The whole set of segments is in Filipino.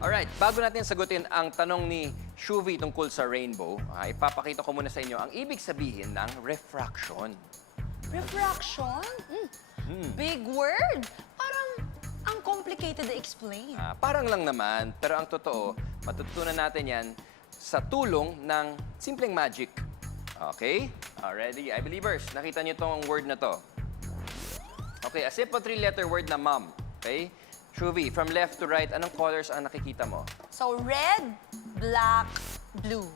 Alright, bago natin sagutin ang tanong ni Shuvi tungkol sa rainbow, ipapakita ko muna sa inyo ang ibig sabihin ng refraction. Refraction? Big word. Parang ang complicated to explain. Parang lang naman, pero ang totoo, matutunan natin yan sa tulong ng simpleng magic. Okay? Ready? I believers, nakita niyo tong word na to. Okay, a simple three-letter word na mom. Okay? Shuvi, from left to right, anong colors ang nakikita mo? So, red, black, blue.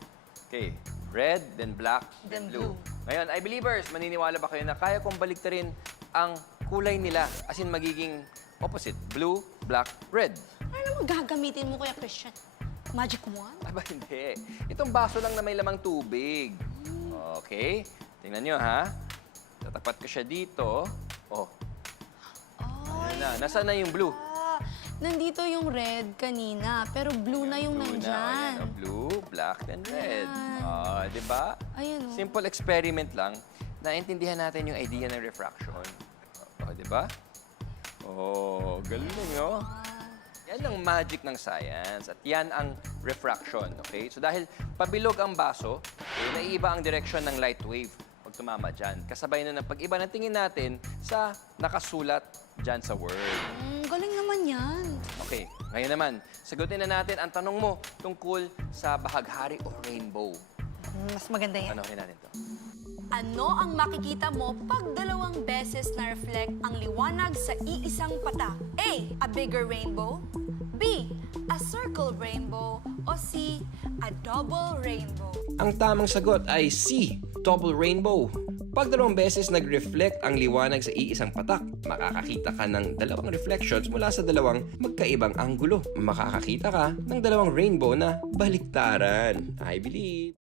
Okay, red, then black, Then blue. blue. Ngayon, I believers, maniniwala ba kayo na kaya kong baliktarin ang kulay nila? As in, magiging opposite. Blue, black, red. Ano naman gagamitin mo, Kuya Christian? Magic wand? Aba, hindi. Itong baso lang na may lamang tubig. Okay, tingnan nyo ha. Tatapat ko siya dito. Oh, ayan na. Nasaan na yung blue? Nandito yung red kanina, pero blue na yung Blue na, nandyan. ayan, blue, black, then red. Ayan. Di ba? Ayan, oh. Simple experiment lang. Naintindihan natin yung idea ng refraction. Di ba? Oh, galing, oh. Yan ang magic ng science at yan ang refraction, okay? So dahil pabilog ang baso, naiiba ang direction ng light wave pag tumama dyan. Kasabay na ng pag-iba ng tingin natin sa nakasulat dyan sa word. Galing naman yan. Okay, ngayon naman, sagutin na natin ang tanong mo tungkol sa bahaghari o rainbow. Mas maganda yan. Panohin natin to. Ano ang makikita mo pag dalawang beses na-reflect ang liwanag sa iisang patak? A bigger rainbow. B, a circle rainbow. O C, a double rainbow. Ang tamang sagot ay C, double rainbow. Pag dalawang beses nag-reflect ang liwanag sa iisang patak, makakakita ka ng dalawang reflections mula sa dalawang magkaibang anggulo. Makakakita ka ng dalawang rainbow na baliktaran. I believe.